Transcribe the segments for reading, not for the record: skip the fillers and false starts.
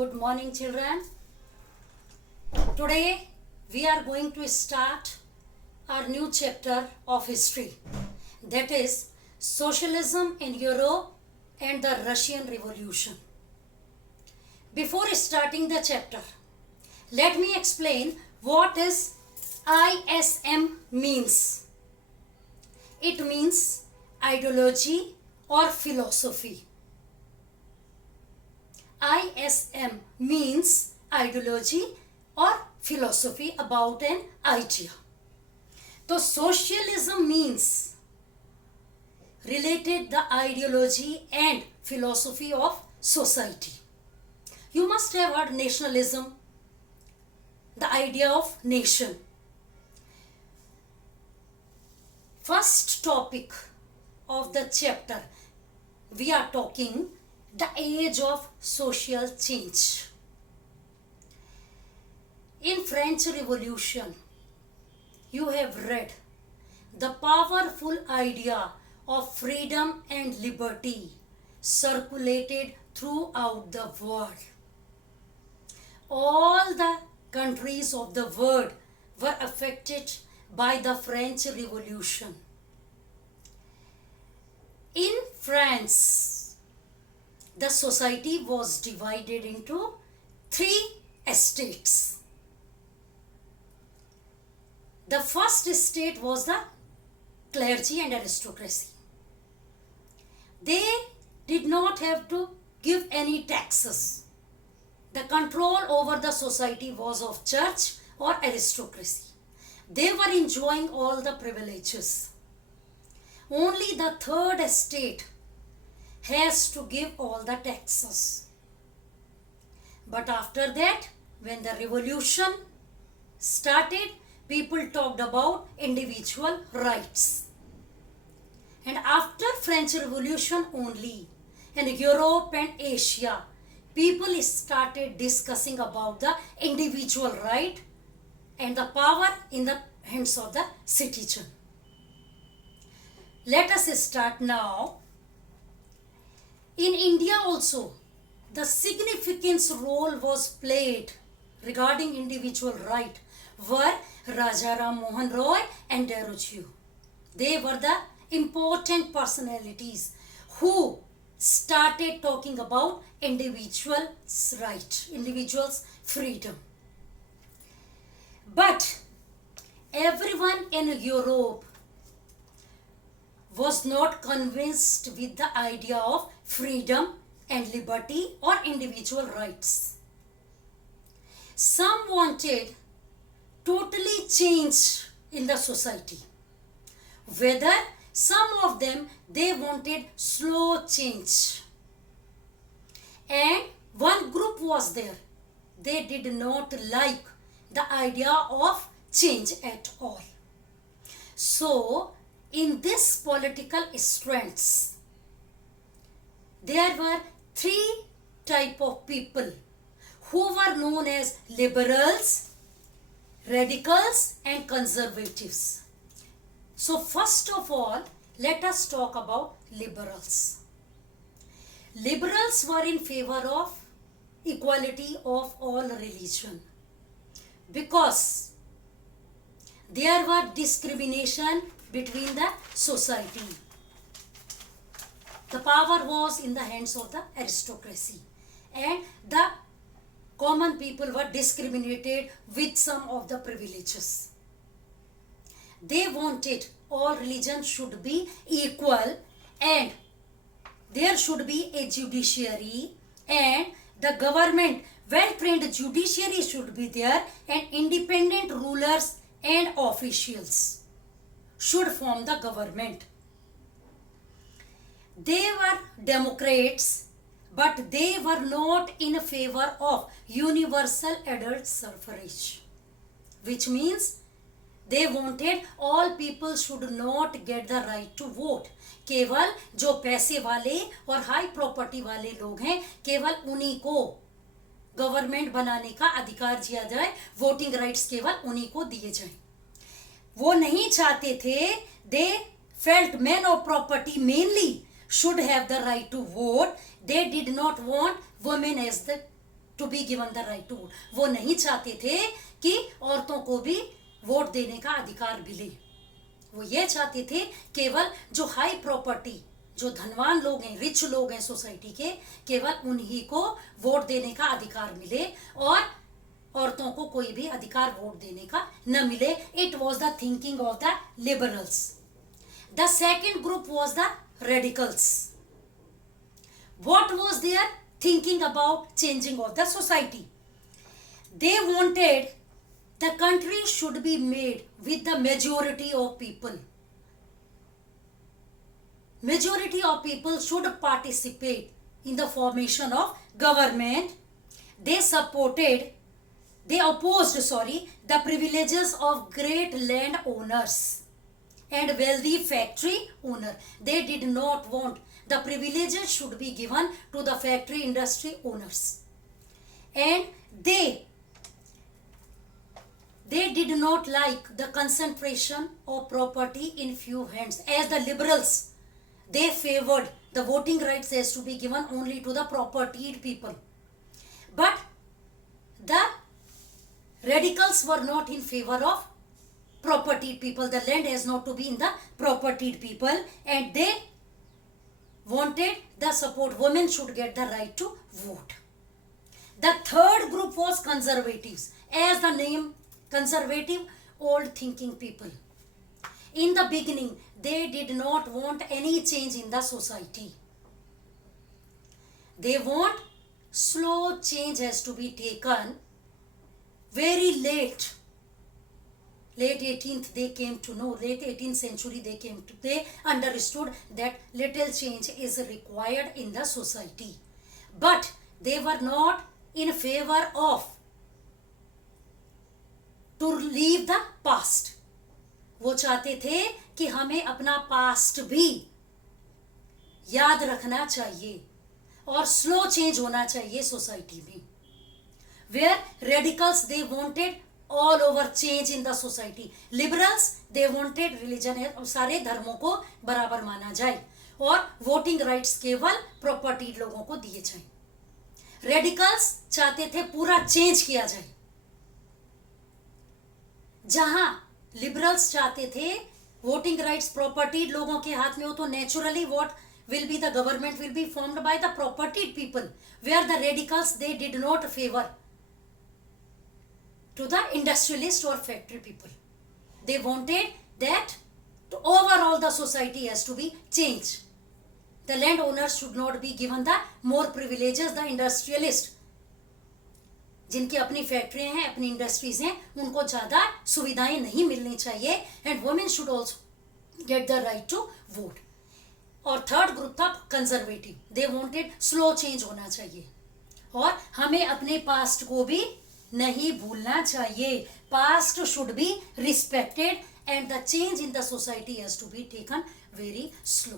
Good morning, children. Today we are going to start our new chapter of history, that is Socialism in Europe and the Russian Revolution. Before starting the chapter, let me explain what is ISM means. It means ideology or philosophy. ISM means ideology or philosophy about an idea. So socialism means related the ideology and philosophy of society. You must have heard nationalism, the idea of nation. First topic of the chapter, we are talking the age of social change. In French Revolution, you have read the powerful idea of freedom and liberty circulated throughout the world. All the countries of the world were affected by the French Revolution. In France, the society was divided into 3 estates. The first estate was the clergy and aristocracy. They did not have to give any taxes. The control over the society was of church or aristocracy. They were enjoying all the privileges. Only the third estate has to give all the taxes. But after that, when the revolution started, people talked about individual rights. And after French Revolution only, in Europe and Asia, people started discussing about the individual right and the power in the hands of the citizen. Let us start now. In India also, the significant role was played regarding individual right were Raja Ram Mohan Roy and Deroju. They were the important personalities who started talking about individuals' right, individuals' freedom. But everyone in Europe was not convinced with the idea of freedom and liberty or individual rights. Some wanted totally change in the society. Whether some of them, they wanted slow change. And one group was there. They did not like the idea of change at all. So, in this political strands, there were 3 types of people who were known as liberals, radicals and conservatives. So first of all, let us talk about liberals. Liberals were in favor of equality of all religion because there were discrimination between the society. The power was in the hands of the aristocracy and the common people were discriminated with some of the privileges. They wanted all religions should be equal and there should be a judiciary and the government, well-trained judiciary should be there and independent rulers and officials should form the government. They were Democrats, but they were not in favor of universal adult suffrage, which means they wanted all people should not get the right to vote. केवल जो पैसे वाले और high property वाले लोग हैं, केवल उन्हीं को गवर्नमेंट बनाने का अधिकार दिया जाए, वोटिंग राइट्स केवल उन्हीं को दिए जाए. वो नहीं चाहते थे. They felt men of property mainly should have the right to vote. They did not want women as the to be given the right to vote. वो नहीं चाहते थे कि औरतों को भी वोट देने का अधिकार मिले। वो ये चाहते थे केवल जो हाई प्रॉपर्टी, जो धनवान लोग हैं, रिच लोग हैं सोसाइटी के, केवल उन्हीं को वोट देने का अधिकार मिले और औरतों को कोई भी अधिकार वोट देने का न मिले। It was the thinking of the liberals. The second group was the radicals. What was their thinking about changing of the society? They wanted the country should be made with the majority of people. Majority of people should participate in the formation of government. They opposed, the privileges of great land owners and wealthy factory owner. They did not want the privileges should be given to the factory industry owners, and they did not like the concentration of property in few hands. As the liberals, they favored the voting rights as to be given only to the propertied people, but the radicals were not in favor of propertied people. The land has not to be in the propertied people, and they wanted the support. Women should get the right to vote. The third group was conservatives. As the name, conservative, old thinking people. In the beginning, they did not want any change in the society. They want slow change has to be taken. Very late 18th they came to know, late 18th century they understood that little change is required in the society, but they were not in favor of to leave the past. वो चाहते थे कि हमें अपना past भी याद रखना चाहिए और स्लो चेंज होना चाहिए सोसाइटी में. Where radicals they wanted all over change in the society. Liberals they wanted religion है और सारे धर्मों को बराबर माना जाए और वोटिंग राइट्स केवल प्रॉपर्टी लोगों को दिए जाए. रेडिकल्स चाहते थे पूरा चेंज किया जाए. जहां लिबरल्स चाहते थे वोटिंग राइट्स प्रॉपर्टी लोगों के हाथ में हो तो naturally vote will be the government will be formed by the propertied people, where the radicals they did not favor to the industrialist or factory people. They wanted that to overall the society has to be changed. The landowners should not be given the more privileges. The industrialist जिनकी अपनी फैक्ट्रियां हैं, अपनी industries हैं, उनको ज्यादा सुविधाएं नहीं मिलनी चाहिए. And women should also get the right to vote. और थर्ड ग्रुप था conservative. They wanted slow change होना चाहिए और हमें अपने पास्ट को भी नहीं भूलना चाहिए. Past should be respected and the change in the society has to be taken very slow.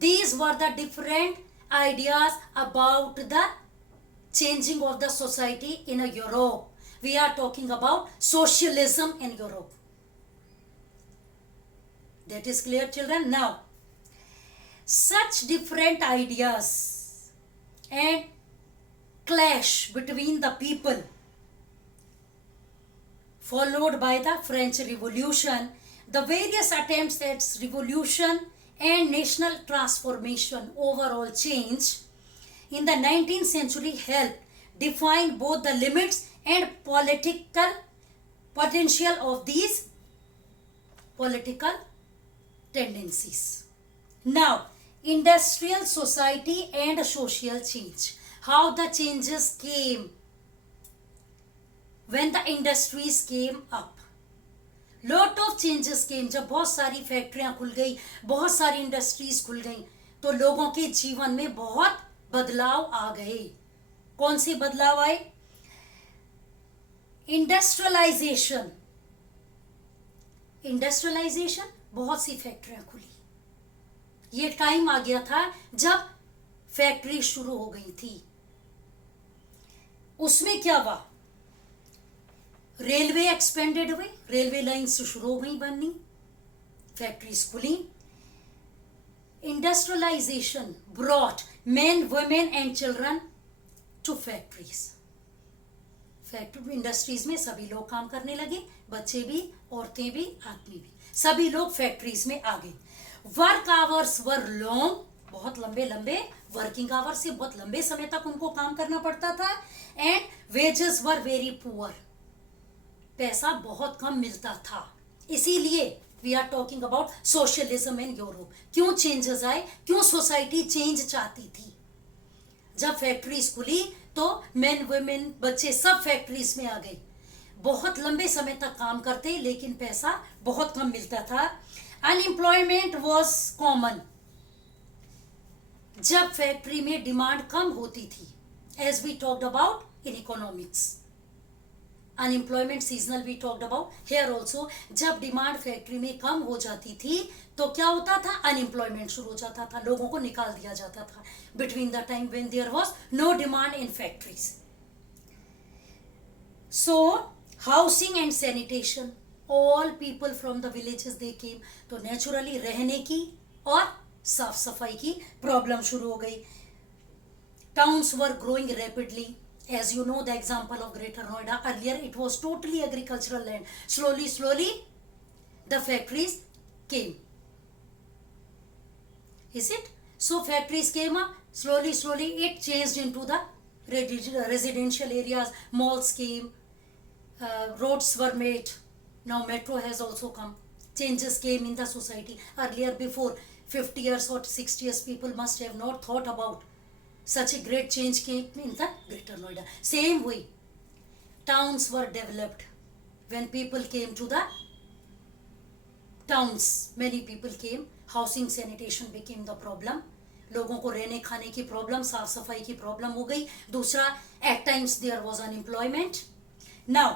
These were the different ideas about the changing of the society in Europe. We are talking about socialism in Europe. That is clear, children? Now, such different ideas and clash between the people followed by the French Revolution, the various attempts at revolution and national transformation, overall change in the 19th century helped define both the limits and political potential of these political tendencies. Now, industrial society and social change. How the changes came when the industries came up. Lot of changes came. जब बहुत सारी फैक्ट्रियां खुल गई, बहुत सारी industries खुल गई, तो लोगों के जीवन में बहुत बदलाव आ गए. कौन से बदलाव आए? इंडस्ट्रियलाइजेशन. बहुत सी फैक्ट्रियां खुली. ये टाइम आ गया था जब फैक्ट्री शुरू हो गई थी. उसमें क्या हुआ? रेलवे एक्सपेंडेड हुए, रेलवे लाइन्स शुरू हो गई बननी, फैक्ट्रीज खुली. Industrialization brought men, women and children to factories. Factory industries में सभी लोग काम करने लगे, बच्चे भी, औरतें भी, आदमी भी, सभी लोग फैक्ट्रीज में आ गए. वर्क आवर्स वर लॉन्ग, बहुत लंबे लंबे वर्किंग आवर्स से बहुत लंबे समय तक उनको काम करना पड़ता था. And wages were very poor, पैसा बहुत कम मिलता था. इसीलिए we are talking about socialism in Europe. क्यों चेंजेस आए, क्यों सोसाइटी चेंज चाहती थी. जब फैक्ट्रीज खुली तो मेन वुमेन बच्चे सब फैक्ट्रीज में आ गए. बहुत लंबे समय तक काम करते लेकिन पैसा बहुत कम मिलता था. Unemployment was common. जब फैक्ट्री में डिमांड कम होती थी, as we talked about in economics. Unemployment seasonal we talked about here also. जब डिमांड फैक्ट्री में कम हो जाती थी तो क्या होता था, अनएम्प्लॉयमेंट शुरू हो जाता था, लोगों को निकाल दिया जाता था. Between the time when there was no demand in factories. So housing and sanitation, all people from the villages they came. तो नेचुरली रहने की और साफ सफाई की प्रॉब्लम शुरू हो गई. Towns were growing rapidly. As you know the example of Greater Noida, earlier it was totally agricultural land. Slowly the factories came. Is it? So factories came up, slowly it changed into the residential areas. Malls came, roads were made. Now metro has also come. Changes came in the society. Earlier, before 50 years or 60 years, people must have not thought about such a great change came in the Greater Noida. Same way, towns were developed. When people came to the towns, many people came. Housing, sanitation became the problem. लोगों को रहने खाने की problem, साफ सफाई की problem हो गई. दूसरा, at times there was unemployment. Now,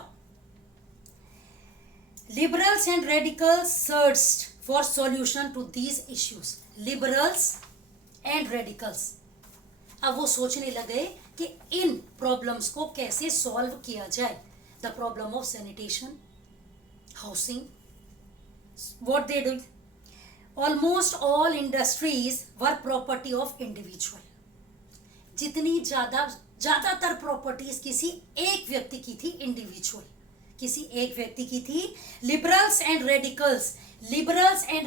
liberals and radicals searched for solution to these issues. Liberals and radicals अब वो सोचने लगे कि इन प्रॉब्लम्स को कैसे सॉल्व किया जाए. The problem of sanitation, housing. What they do, almost all industries were property of individual. जितनी ज्यादातर प्रॉपर्टीज किसी एक व्यक्ति की थी, इंडिविजुअल, किसी एक व्यक्ति की थी. लिबरल्स एंड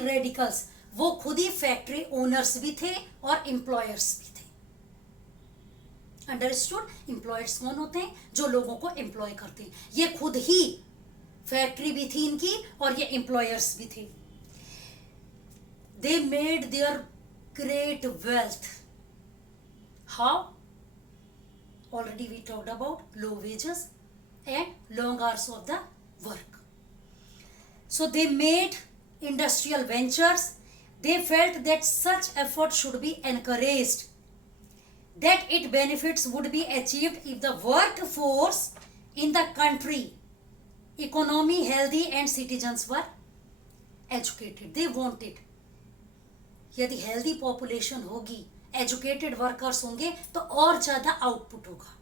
रेडिकल्स वो खुद ही फैक्ट्री ओनर्स भी थे और एम्प्लॉयर्स भी थे. अंडरस्टूड. एम्प्लॉयर्स कौन होते हैं, जो लोगों को एम्प्लॉय करते हैं. ये खुद ही फैक्ट्री भी थी इनकी और ये एम्प्लॉयर्स भी थे. They made their great wealth. How? Already we talked about low wages and long hours of the work. So they made industrial ventures. They felt that such effort should be encouraged, that its benefits would be achieved if the workforce in the country, economy healthy and citizens were educated. They wanted, यदि healthy population होगी, educated workers होंगे तो और ज़्यादा output होगा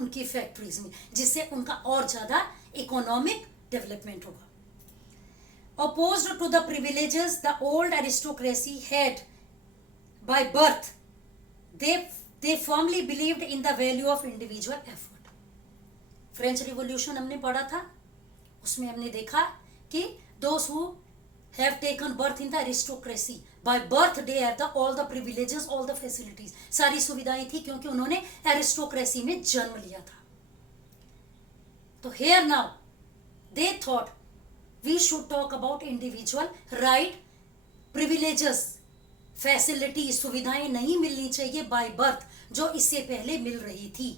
उनकी factories में, जिससे उनका और ज्यादा इकोनॉमिक डेवलपमेंट होगा. Opposed to the privileges the old aristocracy had by birth, they firmly believed in the value of individual effort. French revolution हमने पढ़ा था, उसमें हमने देखा कि those who have taken birth in the aristocracy, by birth they have all the privileges, all the facilities. सारी सुविधाएं थी क्योंकि उन्होंने एरिस्टोक्रेसी में जन्म लिया था. तो here now they thought we should talk about individual right, privileges, facilities, सुविधाएं नहीं मिलनी चाहिए by birth जो इससे पहले मिल रही थी.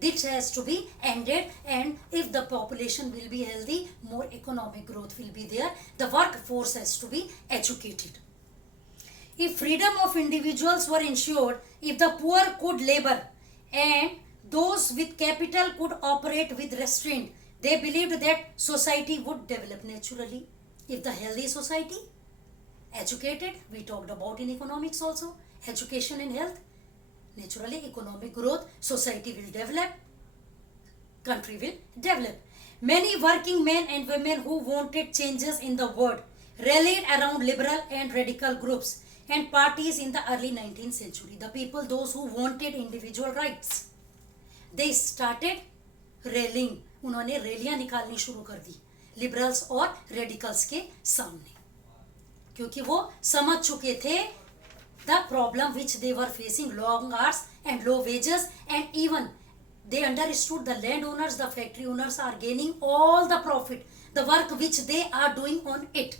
This has to be ended, and if the population will be healthy, more economic growth will be there. The workforce has to be educated. If freedom of individuals were ensured, if the poor could labor and those with capital could operate with restraint, they believed that society would develop naturally. If the healthy society, educated, we talked about in economics also, education and health, naturally economic growth, society will develop, country will develop. Many working men and women who wanted changes in the world rallied around liberal and radical groups and parties in the early 19th century. The people, those who wanted individual rights, they started railing, उन्होंने रैलियां निकालनी शुरू कर दी liberals और radicals के सामने, क्योंकि वो समझ चुके थे the problem which they were facing, long hours and low wages, and even they understood the landowners, the factory owners are gaining all the profit, the work which they are doing on it.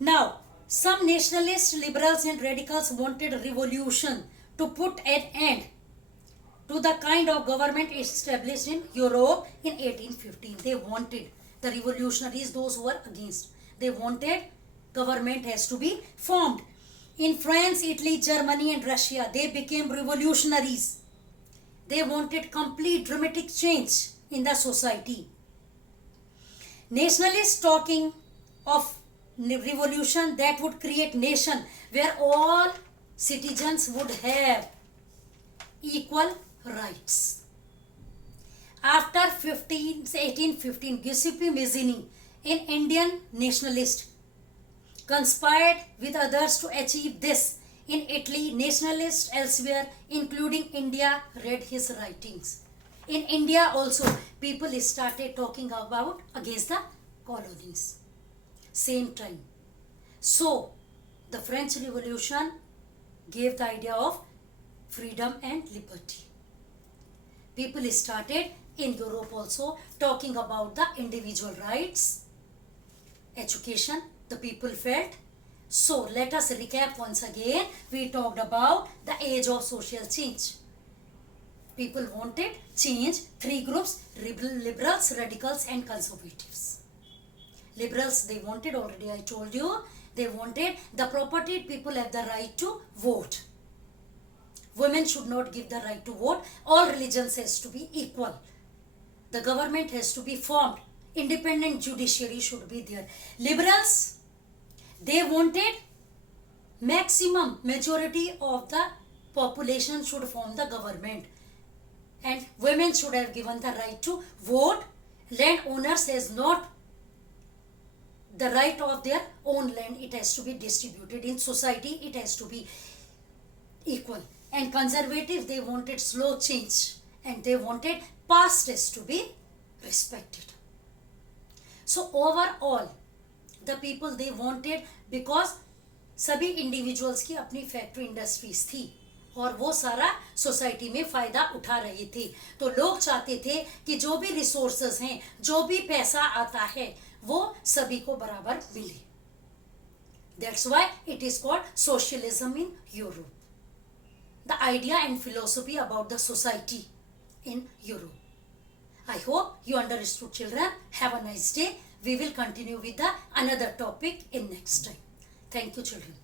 Now some nationalists, liberals and radicals wanted revolution to put an end to the kind of government established in Europe in 1815. They wanted, the revolutionaries, those who were against, they wanted government has to be formed. In France, Italy, Germany and Russia, they became revolutionaries. They wanted complete dramatic change in the society. Nationalists talking of revolution that would create nation where all citizens would have equal rights. After 1815, Giuseppe Mazzini, an Indian nationalist, conspired with others to achieve this. In Italy, nationalists elsewhere, including India, read his writings. In India also, people started talking about against the colonies. Same time. So, the French Revolution gave the idea of freedom and liberty. People started in Europe also talking about the individual rights, education, the people felt. So let us recap once again. We talked about the age of social change. People wanted change. Three groups: liberals, radicals and conservatives. Liberals, they wanted, already I told you, they wanted the propertied people have the right to vote. Women should not give the right to vote. All religions has to be equal. The government has to be formed. Independent judiciary should be there. Liberals, they wanted maximum majority of the population should form the government, and women should have given the right to vote. Landowners has not the right of their own land. It has to be distributed in society. It has to be equal. And conservative, they wanted slow change and they wanted past has to be respected. So overall, the people they wanted, because सभी individuals की अपनी factory industries थी और वो सारा society में फायदा उठा रहे थे, तो लोग चाहते थे कि जो भी रिसोर्सेज हैं, जो भी पैसा आता है, वो सभी को बराबर मिले. That's why it is called socialism in Europe. The idea and philosophy about the society in Europe. I hope you understood, children. Have a nice day. We will continue with the another topic in next time. Thank you, children.